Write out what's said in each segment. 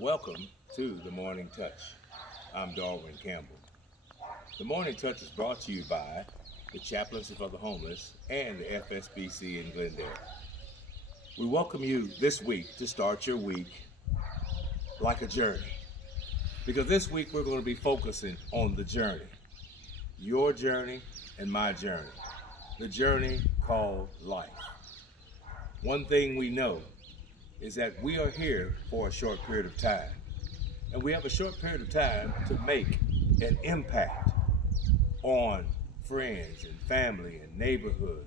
Welcome to The Morning Touch. I'm Darwin Campbell. The Morning Touch is brought to you by the Chaplaincy for the Homeless and the FSBC in Glendale. We welcome you this week to start your week like a journey. Because this week we're going to be focusing on the journey. Your journey and my journey. The journey called life. One thing we know is that we are here for a short period of time. And we have a short period of time to make an impact on friends and family and neighborhood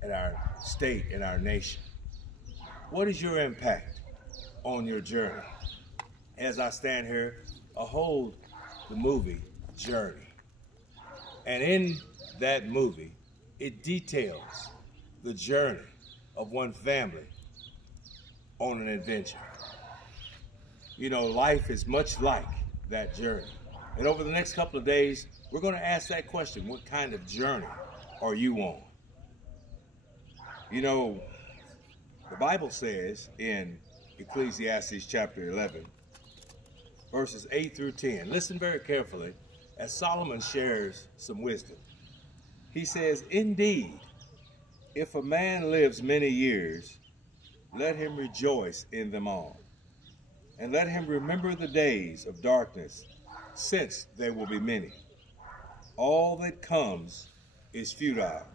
and our state and our nation. What is your impact on your journey? As I stand here, I hold the movie Journey. And in that movie, it details the journey of one family on an adventure. You know, life is much like that journey. And over the next couple of days, we're going to ask that question: what kind of journey are you on? You know, the Bible says in Ecclesiastes chapter 11, verses 8 through 10, listen very carefully as Solomon shares some wisdom. He says, "Indeed, if a man lives many years, let him rejoice in them all, and let him remember the days of darkness, since there will be many. All that comes is futile.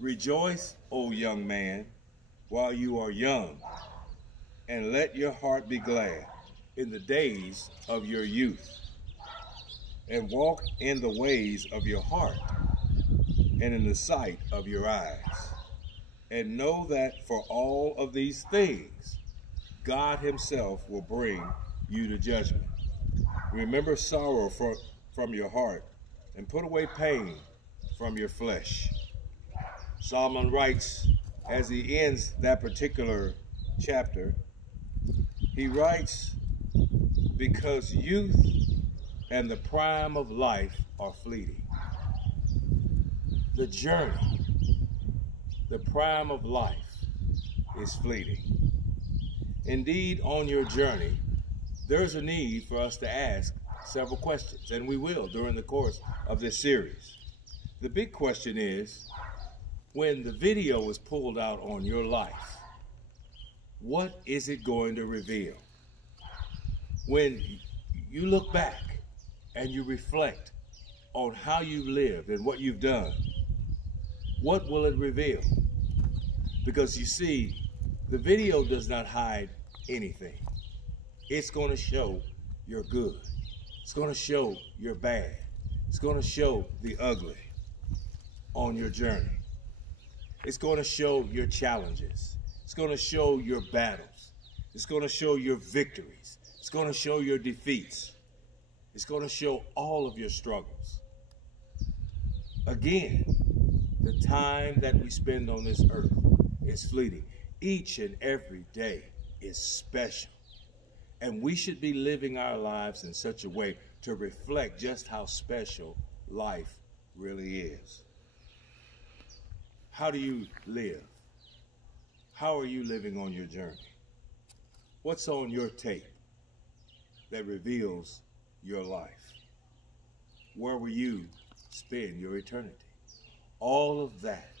Rejoice, O young man, while you are young, and let your heart be glad in the days of your youth, and walk in the ways of your heart, and in the sight of your eyes. And know that for all of these things, God himself will bring you to judgment. Remember sorrow from your heart, and put away pain from your flesh." Solomon writes, as he ends that particular chapter, he writes, "Because youth and the prime of life are fleeting." The journey, the prime of life, is fleeting. Indeed, on your journey, there's a need for us to ask several questions, and we will during the course of this series. The big question is, when the video is pulled out on your life, what is it going to reveal? When you look back and you reflect on how you've lived and what you've done, what will it reveal? Because you see, the video does not hide anything. It's going to show your good. It's going to show your bad. It's going to show the ugly on your journey. It's going to show your challenges. It's going to show your battles. It's going to show your victories. It's going to show your defeats. It's going to show all of your struggles. Again, the time that we spend on this earth is fleeting. Each and every day is special. And we should be living our lives in such a way to reflect just how special life really is. How do you live? How are you living on your journey? What's on your tape that reveals your life? Where will you spend your eternity? All of that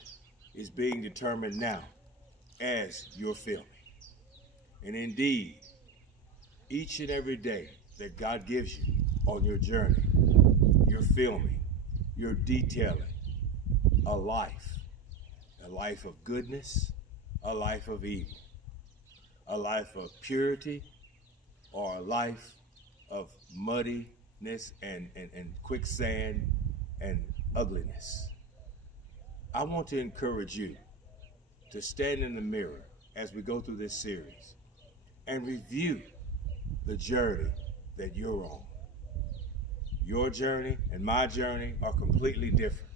is being determined now as you're filming. And indeed, each and every day that God gives you on your journey, you're filming, you're detailing a life of goodness, a life of evil, a life of purity, or a life of muddiness and quicksand and ugliness. I want to encourage you to stand in the mirror as we go through this series and review the journey that you're on. Your journey and my journey are completely different.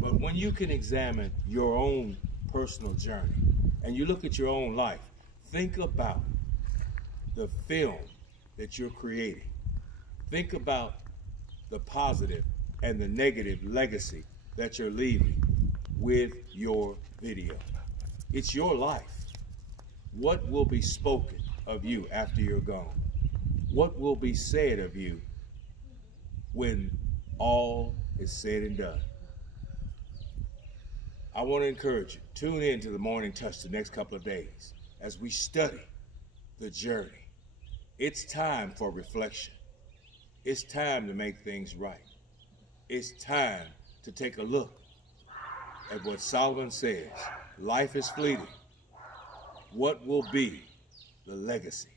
But when you can examine your own personal journey and you look at your own life, think about the film that you're creating. Think about the positive and the negative legacy that you're leaving with your video. It's your life. What will be spoken of you after you're gone? What will be said of you when all is said and done? I want to encourage you, tune in to the Morning Touch the next couple of days as we study the journey. It's time for reflection. It's time to make things right. It's time to take a look at what Solomon says. Life is fleeting. What will be the legacy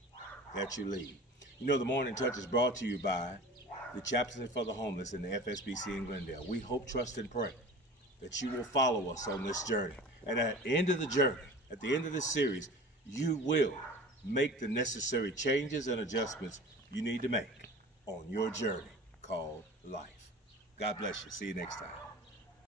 that you leave? You know, the Morning Touch is brought to you by the Chaplaincy for the Homeless and the FSBC in Glendale. We hope, trust, and pray that you will follow us on this journey. And at the end of the journey, at the end of this series, you will make the necessary changes and adjustments you need to make on your journey called life. God bless you. See you next time.